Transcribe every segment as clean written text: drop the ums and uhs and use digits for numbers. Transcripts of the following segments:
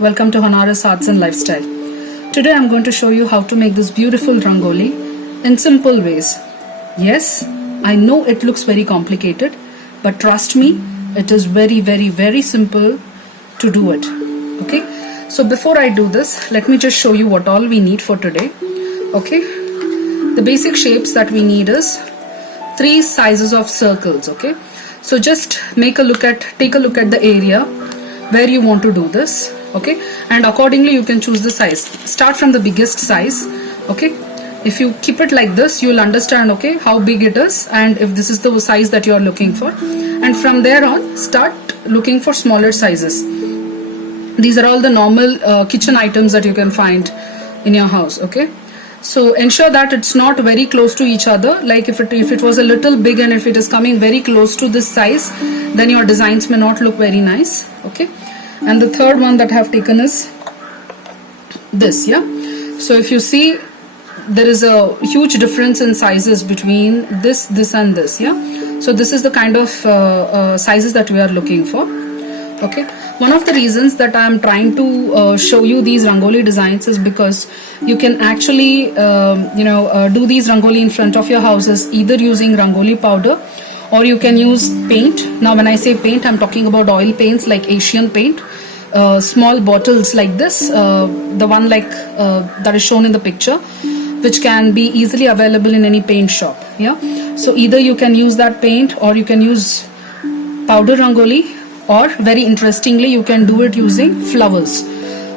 Welcome to Hanaras Arts and Lifestyle. Today I'm going to show you how to make this beautiful rangoli in simple ways. Yes, I know it looks very complicated, but trust me, it is very simple to do it. Okay, so before I do this, let me just show you what all we need for today. Okay, the basic shapes that we need is 3 sizes of circles. Okay, so just take a look at the area where you want to do this. Okay, and accordingly you can choose the size. Start from the biggest size. Okay, if you keep it like this, you'll understand okay how big it is and if this is the size that you are looking for, and from there on start looking for smaller sizes. These are all the normal kitchen items that you can find in your house. Okay, so ensure that it's not very close to each other. Like if it was a little big and if it is coming very close to this size, then your designs may not look very nice. Okay, and the third one that I have taken is this. Yeah, so if you see, there is a huge difference in sizes between this and this. Yeah, so this is the kind of sizes that we are looking for. Okay, one of the reasons that I am trying to show you these rangoli designs is because you can actually do these rangoli in front of your houses either using rangoli powder or you can use paint. Now when I say paint, I'm talking about oil paints like Asian paint, small bottles like this, the one like that is shown in the picture, which can be easily available in any paint shop. Yeah, so either you can use that paint or you can use powder rangoli, or very interestingly you can do it using flowers.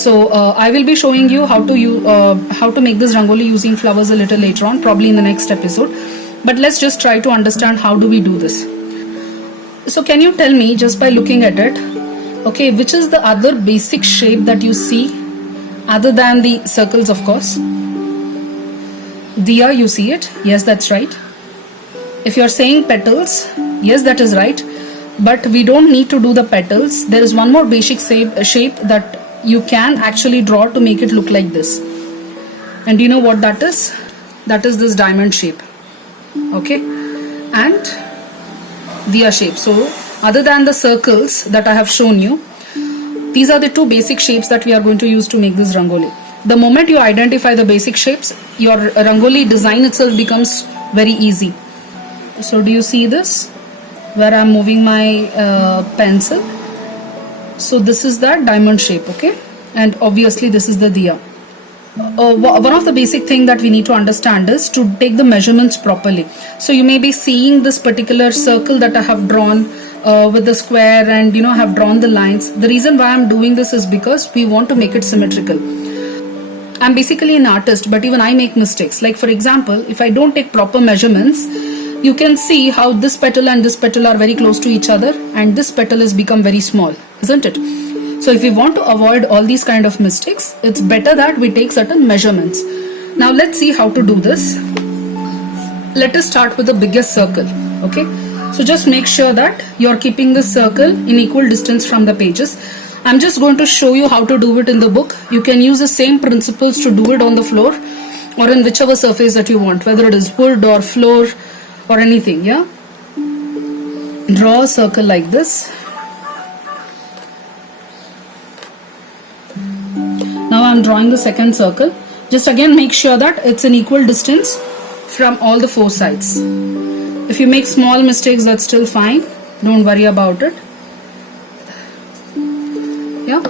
So I will be showing you how to make this rangoli using flowers a little later on, probably in the next episode. But let's just try to understand how do we do this. So can you tell me, just by looking at it, okay, which is the other basic shape that you see other than the circles? Of course, diya, you see it? Yes, that's right. If you're saying petals, yes, that is right. But we don't need to do the petals. There is one more basic shape that you can actually draw to make it look like this. And do you know what that is? That is this diamond shape. Okay, and diya shape. So other than the circles that I have shown you, these are the 2 basic shapes that we are going to use to make this rangoli. The moment you identify the basic shapes, your rangoli design itself becomes very easy. So do you see this, where I'm moving my pencil? So this is that diamond shape. Okay, and obviously this is the diya. One of the basic thing that we need to understand is to take the measurements properly. So you may be seeing this particular circle that I have drawn with the square, and I have drawn the lines. The reason why I'm doing this is because we want to make it symmetrical. I'm basically an artist, but even I make mistakes. Like for example, if I don't take proper measurements, you can see how this petal and this petal are very close to each other and this petal has become very small, isn't it? So if we want to avoid all these kind of mistakes, it's better that we take certain measurements. Now let's see how to do this. Let us start with the biggest circle. Okay, so just make sure that you're keeping this circle in equal distance from the pages. I'm just going to show you how to do it in the book. You can use the same principles to do it on the floor or in whichever surface that you want, whether it is wood or floor or anything. Yeah, draw a circle like this. Now I'm drawing the second circle. Just again make sure that it's in equal distance from all the 4 sides. If you make small mistakes, that's still fine, don't worry about it. Yeah,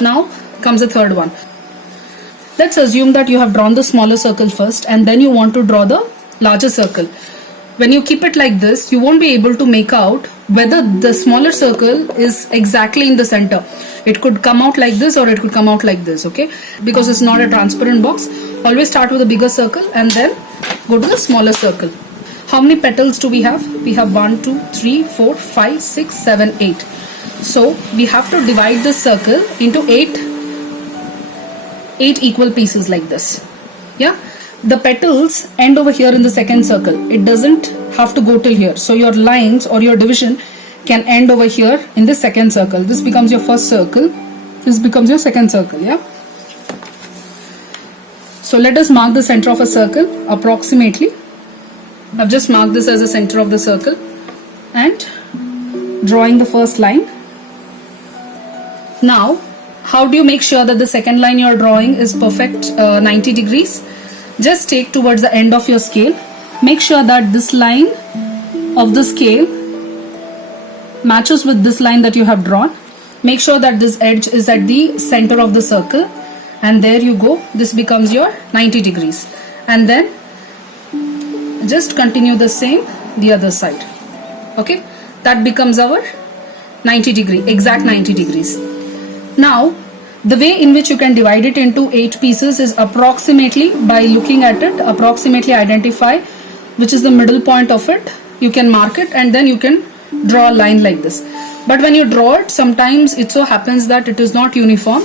now comes the third one. Let's assume that you have drawn the smaller circle first and then you want to draw the larger circle. When you keep it like this, you won't be able to make out whether the smaller circle is exactly in the center. It could come out like this or it could come out like this. Okay, because it's not a transparent box. Always start with a bigger circle and then go to the smaller circle. How many petals do we have? We have 1, 2, 3, 4, 5, 6, 7, 8. So we have to divide this circle into 8 equal pieces like this. Yeah, the petals end over here in the second circle. It doesn't have to go till here. So your lines or your division can end over here in the second circle. This becomes your first circle. This becomes your second circle. Yeah. So let us mark the center of a circle approximately. I've just marked this as the center of the circle and drawing the first line. Now How do you make sure that the second line you are drawing is perfect 90 degrees? Just take towards the end of your scale. Make sure that this line of the scale matches with this line that you have drawn. Make sure that this edge is at the center of the circle, and there you go. This becomes your 90 degrees. And then just continue the same the other side. Okay, that becomes our 90 degree, exact 90 degrees. Now the way in which you can divide it into 8 pieces is approximately by looking at it, approximately identify which is the middle point of it. You can mark it and then you can draw a line like this. But when you draw it, sometimes it so happens that it is not uniform,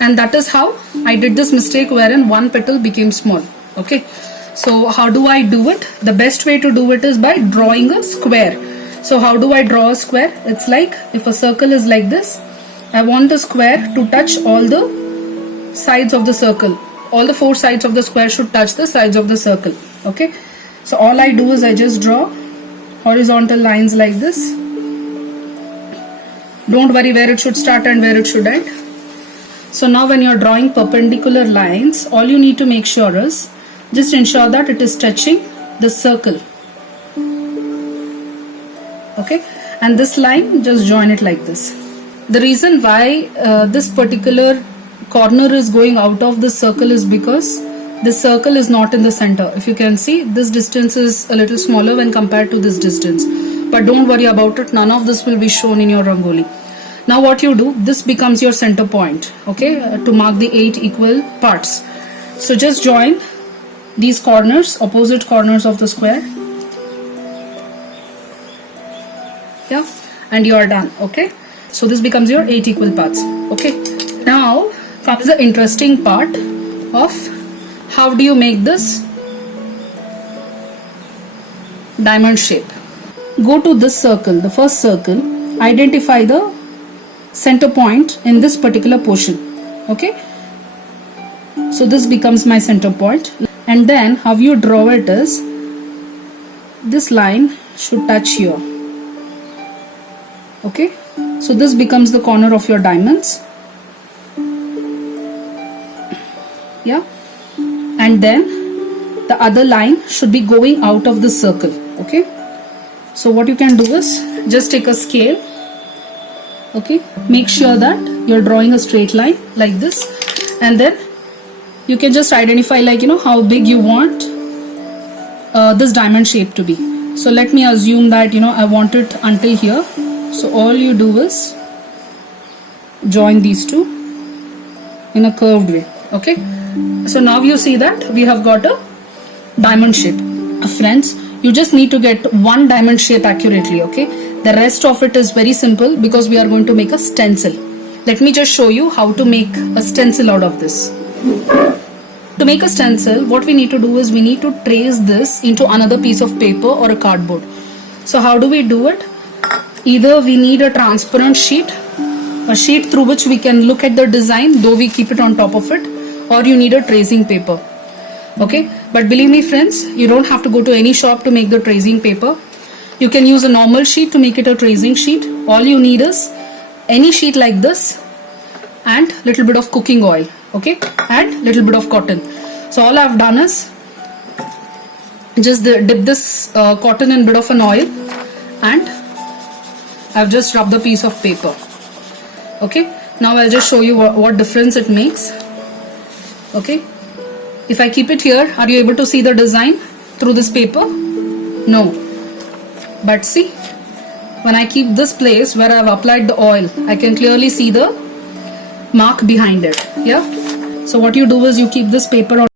and that is how I did this mistake wherein one petal became small. Okay, so how do I do it? The best way to do it is by drawing a square. So how do I draw a square? It's like if a circle is like this, I want the square to touch all the sides of the circle. All the 4 sides of the square should touch the sides of the circle. Okay, so all I do is I just draw horizontal lines like this. Don't worry where it should start and where it should end. So now when you're drawing perpendicular lines, all you need to make sure is just ensure that it is touching the circle. Okay, and this line, just join it like this. The reason why this particular corner is going out of the circle is because this circle is not in the center. If you can see, this distance is a little smaller when compared to this distance. But don't worry about it, none of this will be shown in your Rangoli. Now what you do, this becomes your center point, okay, to mark the 8 equal parts. So just join these corners, opposite corners of the square. Yeah, and you are done. Okay, so this becomes your 8 equal parts. Okay, now comes the interesting part of how do you make this diamond shape. Go to this circle, the first circle, identify the center point in this particular portion. Okay, so this becomes my center point, and then how you draw it is this line should touch here. Okay, so this becomes the corner of your diamonds. Yeah, and then the other line should be going out of the circle. Okay, so what you can do is just take a scale. Okay, make sure that you're drawing a straight line like this, and then you can just identify, like, how big you want this diamond shape to be. So let me assume that I want it until here. So all you do is join these two in a curved way. Okay, so now you see that we have got a diamond shape. Friends, you just need to get one diamond shape accurately. Okay, the rest of it is very simple because we are going to make a stencil. Let me just show you how to make a stencil out of this. To make a stencil, what we need to do is we need to trace this into another piece of paper or a cardboard. So how do we do it? Either we need a transparent sheet, a sheet through which we can look at the design, though we keep it on top of it, or you need a tracing paper. Okay, but believe me friends, you don't have to go to any shop to make the tracing paper. You can use a normal sheet to make it a tracing sheet. All you need is any sheet like this and little bit of cooking oil. Okay, and little bit of cotton. So all I've done is just dip this cotton in bit of an oil, and I've just rubbed the piece of paper. Okay, now I'll just show you what difference it makes. Okay, if I keep it here, are you able to see the design through this paper? No, but see, when I keep this place where I've applied the oil, I can clearly see the mark behind it. Yeah, so what you do is you keep this paper on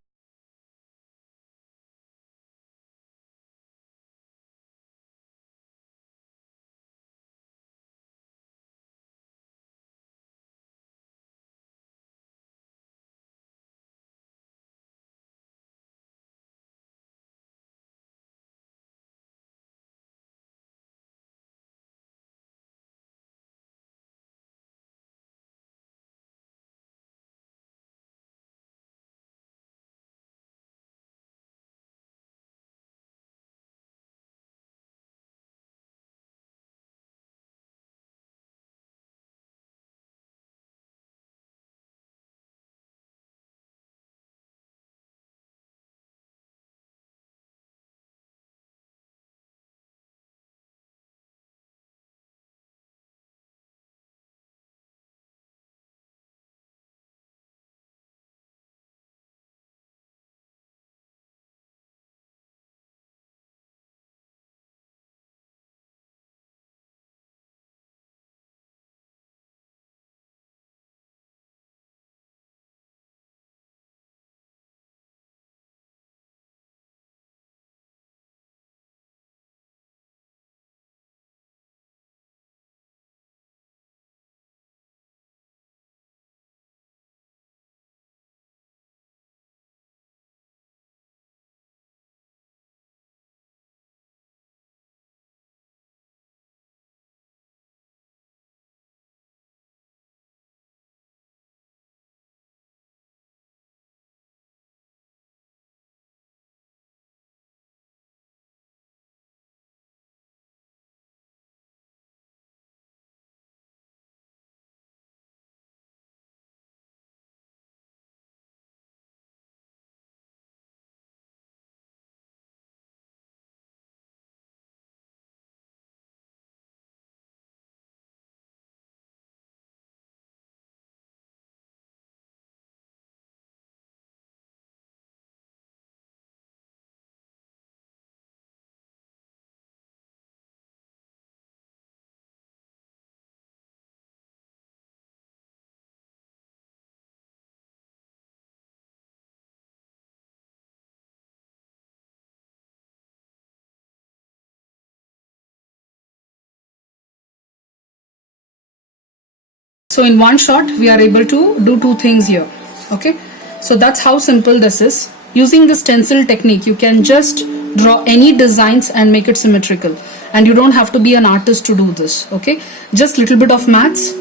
So in one shot, we are able to do two things here. Okay, so that's how simple this is. Using the stencil technique, you can just draw any designs and make it symmetrical. And you don't have to be an artist to do this. Okay, just little bit of maths,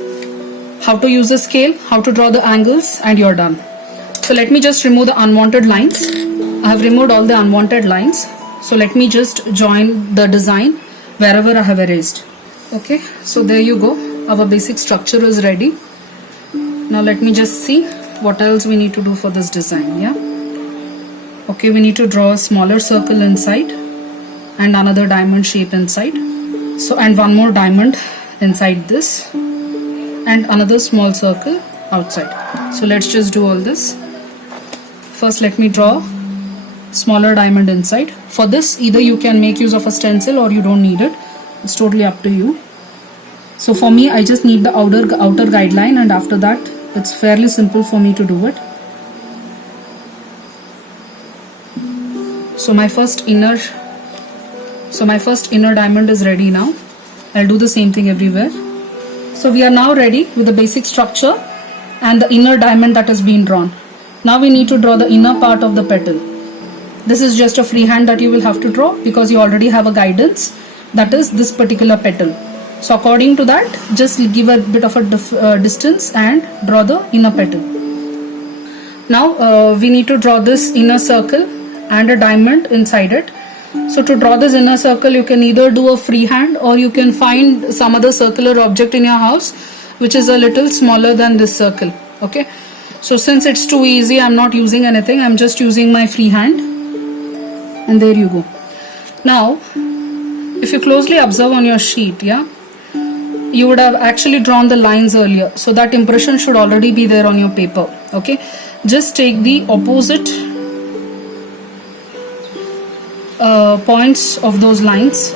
how to use a scale, how to draw the angles, and you're done. So let me just remove the unwanted lines. I have removed all the unwanted lines. So let me just join the design wherever I have erased. Okay, so there you go. Our basic structure is ready. Now let me just see what else we need to do for this design. Yeah. Okay, we need to draw a smaller circle inside and another diamond shape inside. So, and one more diamond inside this and another small circle outside. So let's just do all this. First, let me draw smaller diamond inside. For this, either you can make use of a stencil or you don't need it. It's totally up to you. So for me, I just need the outer guideline, and after that, it's fairly simple for me to do it. So my first inner diamond is ready now. I'll do the same thing everywhere. So we are now ready with the basic structure and the inner diamond that has been drawn. Now we need to draw the inner part of the petal. This is just a freehand that you will have to draw because you already have a guidance, that is this particular petal. So according to that, just give a bit of a distance and draw the inner petal. Now we need to draw this inner circle and a diamond inside it. So to draw this inner circle, you can either do a freehand or you can find some other circular object in your house which is a little smaller than this circle. Okay, so since it's too easy, I'm not using anything, I'm just using my freehand, and there you go. Now if you closely observe on your sheet, yeah, you would have actually drawn the lines earlier, so that impression should already be there on your paper. Okay, just take the opposite points of those lines,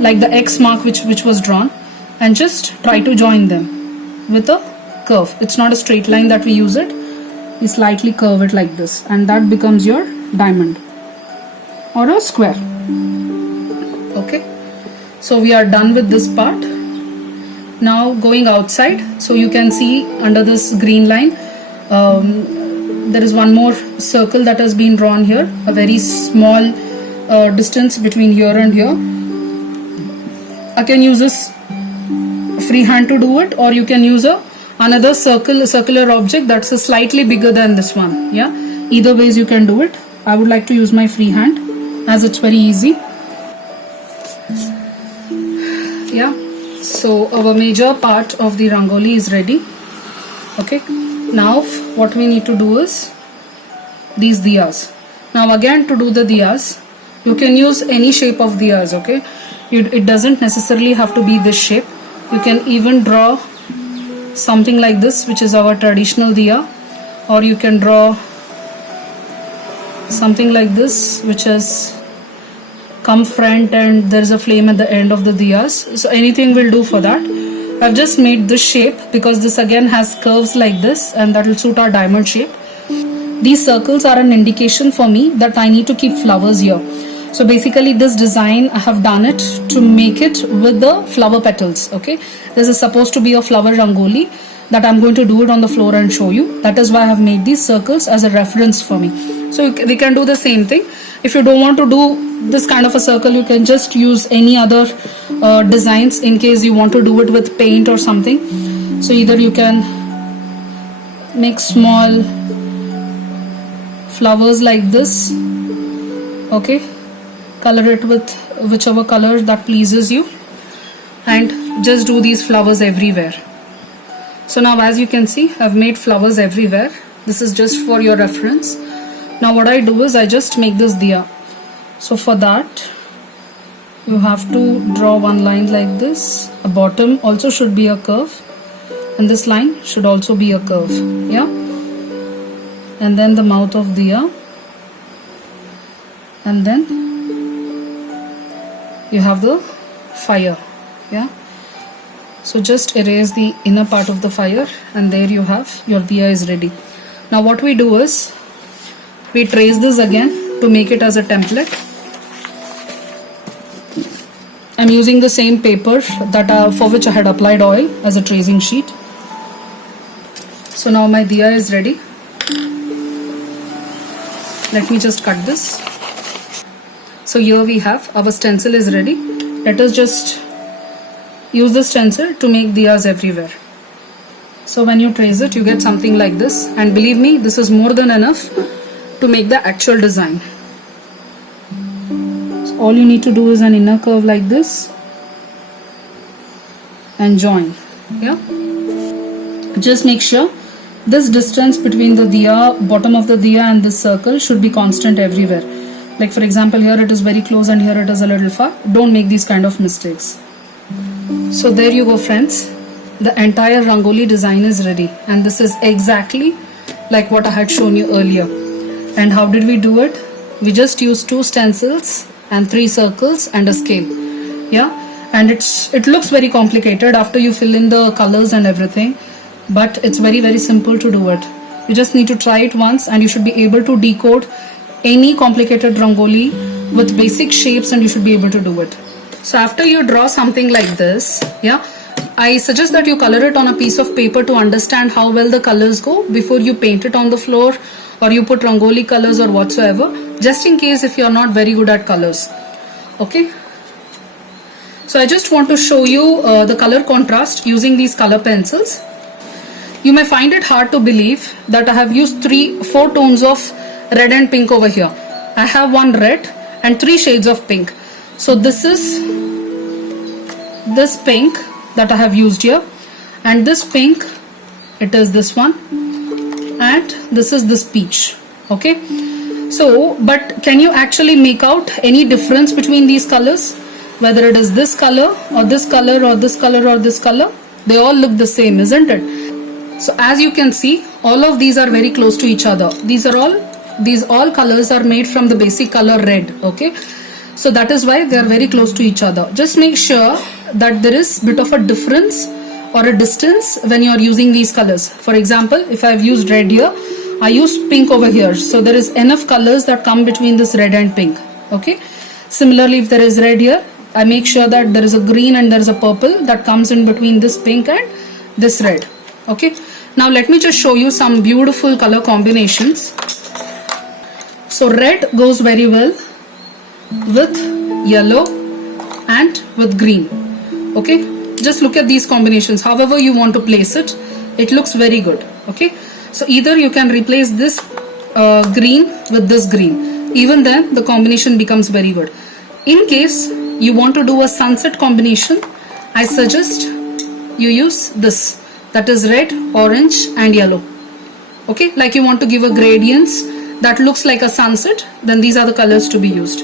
like the X mark which was drawn, and just try to join them with a curve. It's not a straight line that we use it, we slightly curve it like this, and that becomes your diamond or a square. Okay, so we are done with this part. Now going outside, so you can see under this green line there is one more circle that has been drawn here, a very small distance between here and here. I can use this freehand to do it, or you can use another circular object that's a slightly bigger than this one. Yeah, either ways you can do it. I would like to use my freehand as it's very easy. Yeah, so our major part of the rangoli is ready. Okay, now what we need to do is these diyas. Now again, to do the diyas, you can use any shape of diyas. Okay, it doesn't necessarily have to be this shape. You can even draw something like this, which is our traditional diya, or you can draw something like this, which has come front and there is a flame at the end of the diyas. So anything will do for that. I've just made this shape because this again has curves like this, and that will suit our diamond shape. These circles are an indication for me that I need to keep flowers here. So basically this design, I have done it to make it with the flower petals. Okay, this is supposed to be a flower rangoli that I'm going to do it on the floor and show you. That is why I have made these circles as a reference for me. So we can do the same thing. If you don't want to do this kind of a circle, you can just use any other designs in case you want to do it with paint or something. So either you can make small flowers like this. Okay, color it with whichever color that pleases you, and just do these flowers everywhere. So now as you can see, I've made flowers everywhere. This is just for your reference. Now what I do is I just make this diya. So for that you have to draw one line like this. A bottom also should be a curve, and this line should also be a curve. Yeah, and then the mouth of diya, and then you have the fire. Yeah, so just erase the inner part of the fire, and there you have your diya is ready. Now what we do is we trace this again to make it as a template. I'm using the same paper that for which I had applied oil as a tracing sheet. So now my diya is ready. Let me just cut this. So here we have our stencil is ready. Let us just use the stencil to make diyas everywhere. So when you trace it, you get something like this, and believe me, this is more than enough to make the actual design. So all you need to do is an inner curve like this and join. Yeah, just make sure this distance between the diya, bottom of the diya and this circle should be constant everywhere. Like for example, here it is very close and here it is a little far. Don't make these kind of mistakes. So there you go, friends. The entire Rangoli design is ready, and this is exactly like what I had shown you earlier. And how did we do it? We just used 2 stencils and 3 circles and a scale. Yeah, and it looks very complicated after you fill in the colors and everything, but it's very simple to do it. You just need to try it once and you should be able to decode any complicated Rangoli with basic shapes, and you should be able to do it. So after you draw something like this, yeah, I suggest that you color it on a piece of paper to understand how well the colors go before you paint it on the floor or you put Rangoli colors or whatsoever, just in case if you are not very good at colors. Okay. So I just want to show you the color contrast using these color pencils. You may find it hard to believe that I have used 4 tones of red and pink over here. I have 1 red and 3 shades of pink. So this is this pink that I have used here, and this pink, it is this one, and this is this peach. Okay, so but can you actually make out any difference between these colors, whether it is this color or this color or this color or this color? They all look the same, isn't it? So as you can see, all of these are very close to each other. These all colors are made from the basic color red. Okay, so that is why they are very close to each other. Just make sure that there is bit of a difference or a distance when you are using these colors. For example, if I have used red here, I use pink over here, so there is enough colors that come between this red and pink. Okay, similarly, if there is red here, I make sure that there is a green and there is a purple that comes in between this pink and this red. Okay, now let me just show you some beautiful color combinations. So red goes very well with yellow and with green. Okay, just look at these combinations. However you want to place it, it looks very good. Okay, so either you can replace this green with this green. Even then the combination becomes very good. In case you want to do a sunset combination, I suggest you use this, that is red, orange and yellow. Okay, like you want to give a gradients that looks like a sunset, then these are the colors to be used.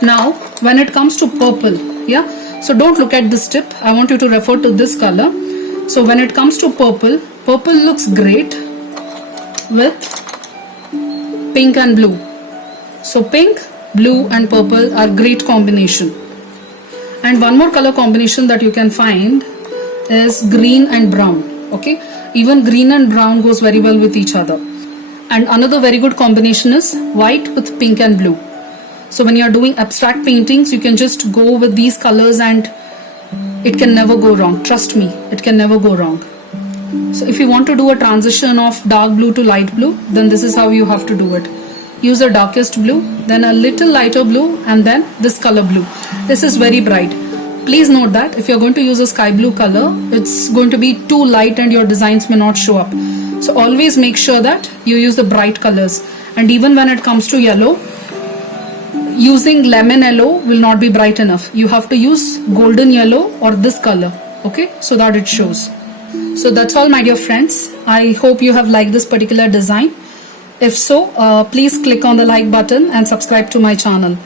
Now when it comes to purple, yeah, so don't look at this tip, I want you to refer to this color. So when it comes to purple, purple looks great with pink and blue. So pink, blue and purple are great combination. And one more color combination that you can find is green and brown. Okay, even green and brown goes very well with each other. And another very good combination is white with pink and blue. So when you are doing abstract paintings, you can just go with these colors and it can never go wrong. Trust me, it can never go wrong. So if you want to do a transition of dark blue to light blue, then this is how you have to do it. Use the darkest blue, then a little lighter blue, and then this color blue. This is very bright. Please note that if you're going to use a sky blue color, it's going to be too light and your designs may not show up. So always make sure that you use the bright colors. And even when it comes to yellow, using lemon yellow will not be bright enough. You have to use golden yellow or this color, okay, so that it shows. So that's all, my dear friends. I hope you have liked this particular design. If so, please click on the like button and subscribe to my channel.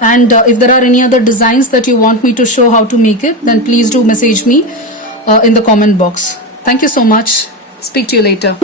And if there are any other designs that you want me to show how to make it, then please do message me in the comment box. Thank you so much. Speak to you later.